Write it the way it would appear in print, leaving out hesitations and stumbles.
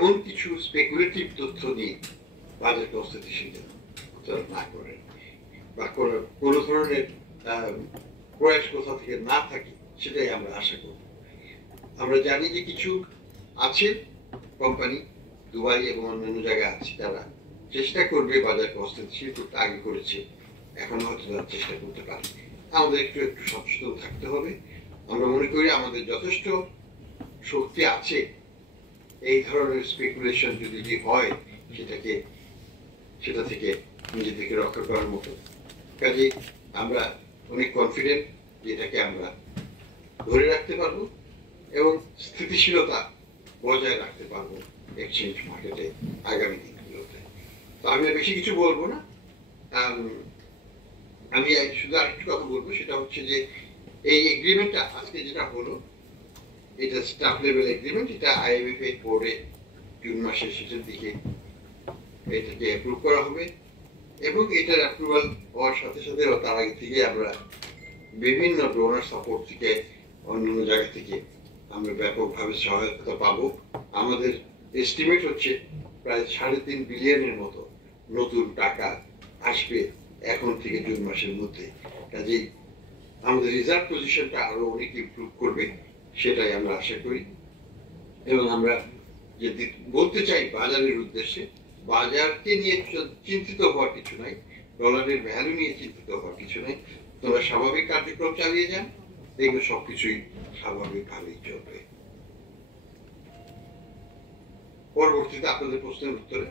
এমন কিছু স্পেকুলেটিভ তথ্য নিয়ে বাজারকে অস্থিতিশীল না করেন বা কোনো ধরনের প্রয়াস কোথা থেকে না থাকে, সেটাই আমরা আশা করব। আমরা জানি যে কিছু আছে কোম্পানি দুবাই এবং অন্যান্য জায়গায় আছে যারা চেষ্টা করবে বাজারকে অস্থিতিশীল করতে, আগে করেছে, এখন হয়তো তারা চেষ্টা করতে পারে। আমাদের একটু একটু সচেতন থাকতে হবে। আমরা মনে করি আমাদের যথেষ্ট শক্তি আছে এই ধরনের স্পেকুলেশন যদি হয় সেটা থেকে নিজেদেরকে রক্ষা করার মতো। কাজে আমরা অনেক কনফিডেন্ট যে এটাকে আমরা ধরে রাখতে পারবো এবং স্থিতিশীলতা বজায় রাখতে পারবো এক্সচেঞ্জ মার্কেটে আগামী দিনগুলোতে। তো আমি বেশি কিছু বলবো না, আমি শুধু আরেকটু কথা বলবো, সেটা হচ্ছে যে এই এগ্রিমেন্টটা আজকে যেটা হলো, এটা স্টাফ লেভেল এগ্রিমেন্ট, এটা IMF এর বোর্ডে জুন মাসের শেষের দিকে এটাকে অ্যাপ্রুভ করা হবে এবং এটার অ্যাপ্রুভাল হওয়ার সাথে সাথে তার আগে থেকে আমরা বিভিন্ন ডোনার সাপোর্ট থেকে অন্যান্য জায়গা থেকে আমরা ব্যাপকভাবে সহায়তা পাবো। আমাদের এস্টিমেট হচ্ছে প্রায় 3.5 বিলিয়নের মতো নতুন টাকা আসবে এখন থেকে জুন মাসের মধ্যে। কাজেই আমাদের রিজার্ভ পজিশনটা আরো অনেক ইমপ্রুভ করবে, সেটাই আমরা আশা করি। এবং আমরা যদি বলতে চাই বাজারের উদ্দেশ্যে, বাজারকে নিয়ে চিন্তিত হওয়ার কিছু নাই, ডলারের ভ্যালু নিয়ে চিন্তিত হওয়ার কিছু নাই। তোমরা স্বাভাবিক কার্যক্রম চালিয়ে যান, দেখবে সবকিছুই স্বাভাবিকভাবেই চলবে। পরবর্তীতে আপনাদের প্রশ্নের উত্তরে